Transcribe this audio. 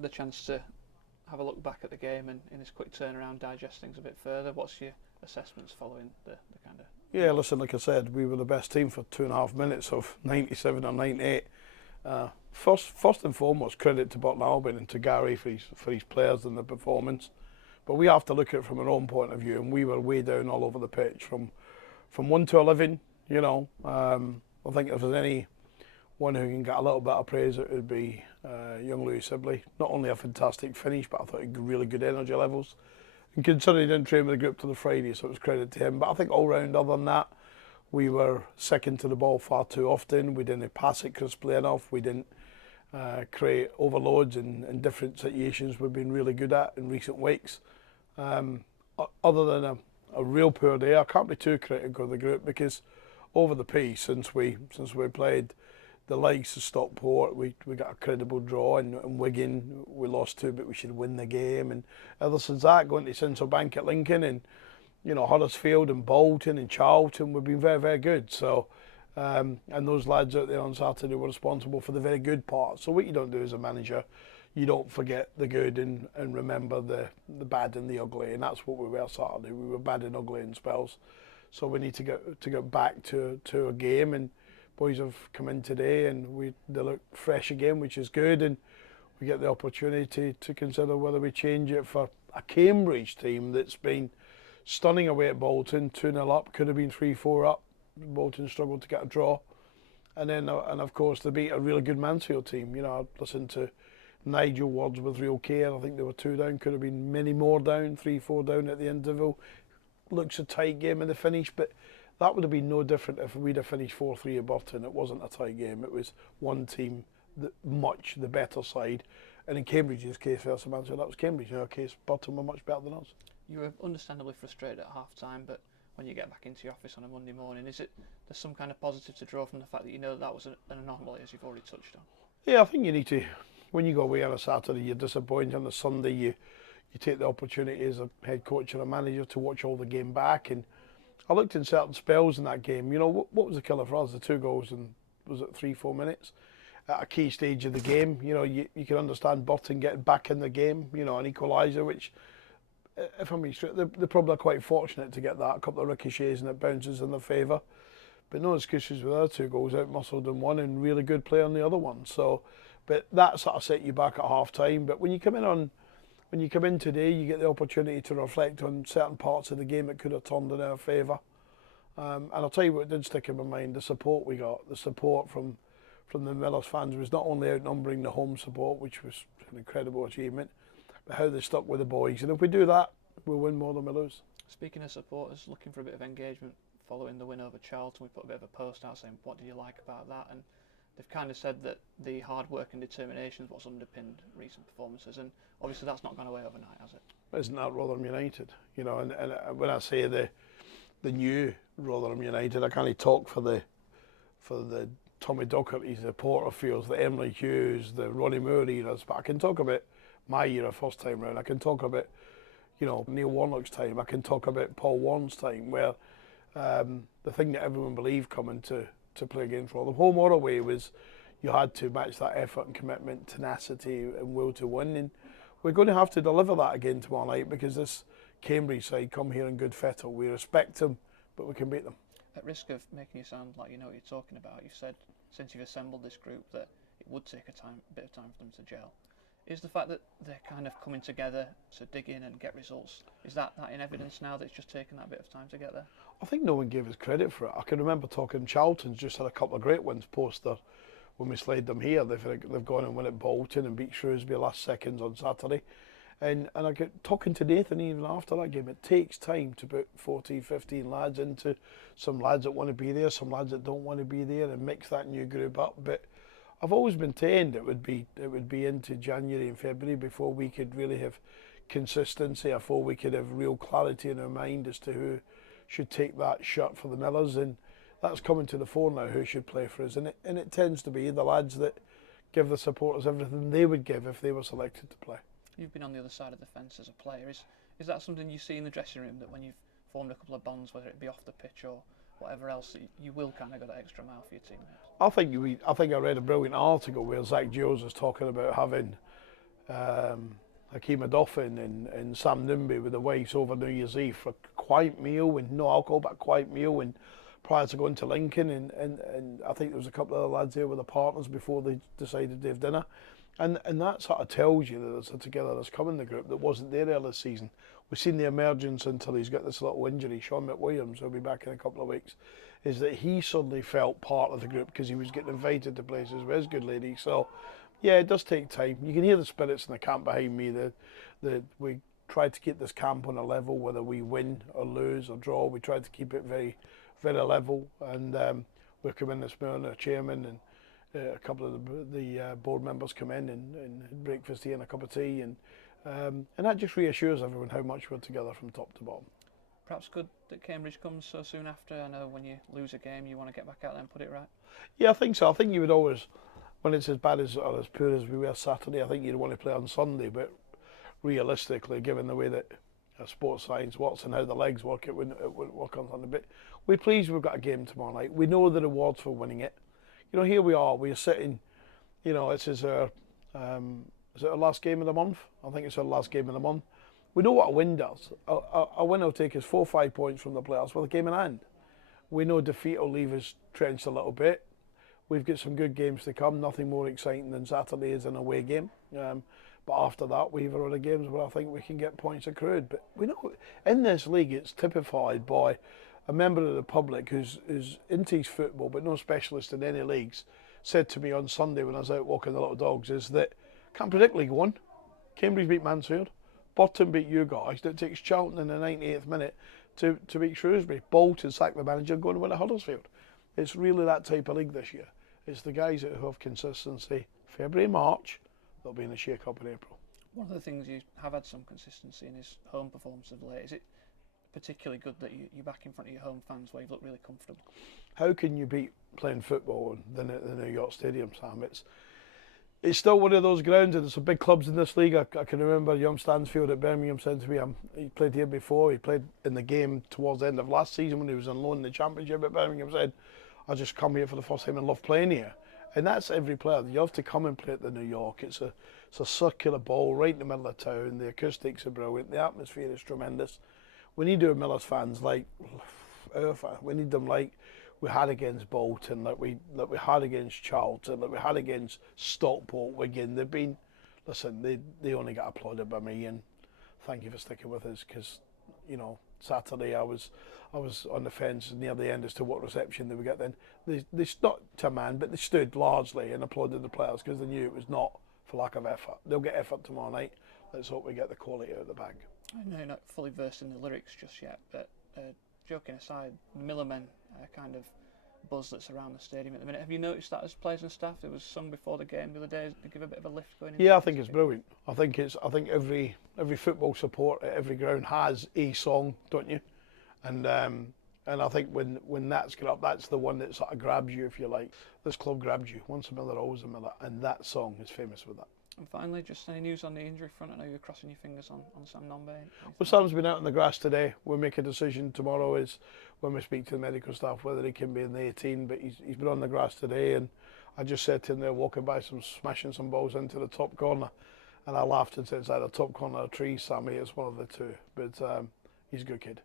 had the chance to have a look back at the game and in this quick turnaround, digest things a bit further. What's your assessments following the kind of... Yeah, listen, like I said, we were the best team for 2.5 minutes of 97 or 98. First and foremost, credit to Burton Albion and to Gary for his players and the performance. But we have to look at it from our own point of view, and we were way down all over the pitch from 1 to 11. You know, I think if there's any one who can get a little bit of praise, it would be young Louis Sibley. Not only a fantastic finish, but I thought he had really good energy levels. And considering he didn't train with the group till the Friday, so it was credit to him. But I think all round, other than that, we were second to the ball far too often. We didn't pass it crisply enough. We didn't create overloads in different situations we've been really good at in recent weeks. Other than a real poor day, I can't be too critical of the group, because over the piece, since we played the likes of Stockport, we got a credible draw, and Wigan we lost to, but we should win the game. And ever since that, going to Central Bank at Lincoln, and you know, Huddersfield and Bolton and Charlton, we've been very, very good. So, and those lads out there on Saturday were responsible for the very good part. So what you don't do as a manager, you don't forget the good and remember the bad and the ugly, and that's what we were Saturday. We were bad and ugly in spells. So we need to get back to a game, and boys have come in today and they look fresh again, which is good, and we get the opportunity to consider whether we change it for a Cambridge team that's been stunning away at Bolton, 2-0 up, could have been 3-4 up. Bolton struggled to get a draw, and of course they beat a really good Mansfield team. You know, I listened to Nigel words with real care. I think they were 2 down, could have been many more down, 3-4 down at the interval. Looks a tight game in the finish, but that would have been no different if we'd have finished 4-3 at Burton. It wasn't a tight game. It was one team, much the better side. And in Cambridge's case versus Mansfield, that was Cambridge. In our case, Burton were much better than us. You were understandably frustrated at half-time, but when you get back into your office on a Monday morning, there's some kind of positive to draw from the fact that you know that was an anomaly, as you've already touched on? Yeah, I think you need to, when you go away on a Saturday, you're disappointed. On a Sunday, you take the opportunity as a head coach or a manager to watch all the game back. And I looked in certain spells in that game. You know, what was the killer for us? The 2 goals in, was it 3-4 minutes? At a key stage of the game, you know, you can understand Burton getting back in the game, you know, an equaliser, which, if I'm being straight, they're probably quite fortunate to get that. A couple of ricochets and it bounces in their favour. But no excuses with our 2 goals, out-muscled in one and really good play on the other one. So, but that sort of set you back at half-time. But when you come in today, you get the opportunity to reflect on certain parts of the game that could have turned in our favour. And I'll tell you what did stick in my mind: the support we got. The support from the Millers fans was not only outnumbering the home support, which was an incredible achievement, but how they stuck with the boys. And if we do that, we'll win more than we lose. Speaking of supporters, looking for a bit of engagement following the win over Charlton, we put a bit of a post out saying what did you like about that, and they've kind of said that the hard work and determination is what's underpinned recent performances, and obviously that's not gone away overnight, has it? Isn't that Rotherham United? You know, and when I say the new Rotherham United, I can't talk for the Tommy Dochertys, the Porterfields, the Emily Hughes, the Ronnie Moore eras, but I can talk about my era first time round. I can talk about, you know, Neil Warnock's time. I can talk about Paul Warren's time, where the thing that everyone believed coming to play against Rotherham, home or away, was you had to match that effort and commitment, tenacity and will to win. And we're going to have to deliver that again tomorrow night, because this Cambridge side come here in good fettle. We respect them, but we can beat them. At risk of making you sound like you know what you're talking about, you've said since you've assembled this group that it would take a bit of time for them to gel. Is the fact that they're kind of coming together to dig in and get results, is that in evidence now that it's just taken that bit of time to get there? I think no one gave us credit for it. I can remember talking, Charlton's just had a couple of great wins post when we slayed them here. They've gone and won at Bolton and beat Shrewsbury last seconds on Saturday. And I get talking to Nathan even after that game, it takes time to put 14, 15 lads into, some lads that want to be there, some lads that don't want to be there, and mix that new group up. But I've always maintained it would be into January and February before we could really have consistency, before we could have real clarity in our mind as to who should take that shirt for the Millers. And that's coming to the fore now, who should play for us. And it tends to be the lads that give the supporters everything they would give if they were selected to play. You've been on the other side of the fence as a player. Is that something you see in the dressing room, that when you've formed a couple of bonds, whether it be off the pitch or whatever else, you will kind of go that extra mile for your teammates? I think I read a brilliant article where Zach Jones was talking about having Hakeem Adoffin and Sam Nimby with the wives over New Year's Eve for a quiet meal and no alcohol, but a quiet meal, and prior to going to Lincoln, and I think there was a couple of other lads there with the partners before they decided to have dinner. And that sort of tells you that there's a togetherness coming in the group that wasn't there earlier this season. We've seen the emergence until he's got this little injury. Sean McWilliams, who'll be back in a couple of weeks, is that he suddenly felt part of the group because he was getting invited to places with his good lady. So, yeah, it does take time. You can hear the spirits in the camp behind me. That we tried to keep this camp on a level, whether we win or lose or draw. We tried to keep it very, very level. And we've come in this morning, the chairman and a couple of the board members come in and breakfast tea and a cup of tea, and that just reassures everyone how much we're together from top to bottom. Perhaps good that Cambridge comes so soon after. I know when you lose a game, you want to get back out there and put it right. Yeah, I think so. I think you would always, when it's as bad as or as poor as we were Saturday, I think you'd want to play on Sunday. But realistically, given the way that sports science works and how the legs work, it wouldn't work on Sunday. But we're pleased we've got a game tomorrow night. We know the rewards for winning it. You know, here we are. We're sitting. You know, this is our is it our last game of the month? I think it's our last game of the month. We know what a win does. A win will take us 4 or 5 points from the playoffs with a game in hand. We know defeat will leave us trenched a little bit. We've got some good games to come. Nothing more exciting than Saturday is an away game. But after that, we've got other games where I think we can get points accrued. But we know in this league, it's typified by a member of the public who's into his football but no specialist in any leagues, said to me on Sunday when I was out walking the little dogs, is that can't predict League One. Cambridge beat Mansfield, Bottom beat you guys. It takes Charlton in the 98th minute to beat Shrewsbury. Bolton sack the manager and go and win at Huddersfield. It's really that type of league this year. It's the guys who have consistency. February, March, they'll be in the Shake Up in April. One of the things you have had some consistency in is home performance of late. Is it particularly good that you're back in front of your home fans where you look really comfortable? How can you beat playing football in the New York Stadium, Sam? It's still one of those grounds, and there's some big clubs in this league. I can remember young Stansfield at Birmingham said to me, he played here before, he played in the game towards the end of last season when he was on loan in the Championship at Birmingham, said, I just come here for the first time and love playing here. And that's every player. You have to come and play at the New York. It's a circular ball right in the middle of town. The acoustics are brilliant. The atmosphere is tremendous. We need to have Millers fans like our fans. We need them like we had against Bolton, like we had against Charlton, like we had against Stockport, Wigan. They've been, listen, they only got applauded by me, and thank you for sticking with us, because, you know, Saturday I was on the fence near the end as to what reception they would get. Then they stuck to a man, but they stood largely and applauded the players because they knew it was not for lack of effort. They'll get effort tomorrow night. Let's hope we get the quality out of the bag. I know you're not fully versed in the lyrics just yet, but joking aside, the Millermen kind of buzz that's around the stadium at the minute. Have you noticed that as players and staff? It was sung before the game the other day to give a bit of a lift going into. Yeah, I think it's brilliant. I think every football support at every ground has a song, don't you? And I think when that's got up, that's the one that sort of grabs you, if you like. This club grabs you. Once a Miller, always a Miller, and that song is famous for that. And finally, just any news on the injury front? I know you're crossing your fingers on Sam Nombe. Well, Sam's been out on the grass today. We'll make a decision tomorrow is when we speak to the medical staff whether he can be in the 18, but he's been on the grass today, and I just said to him there walking by, smashing some balls into the top corner, and I laughed and said it's either top corner or tree, Sammy. It's one of the two, but he's a good kid.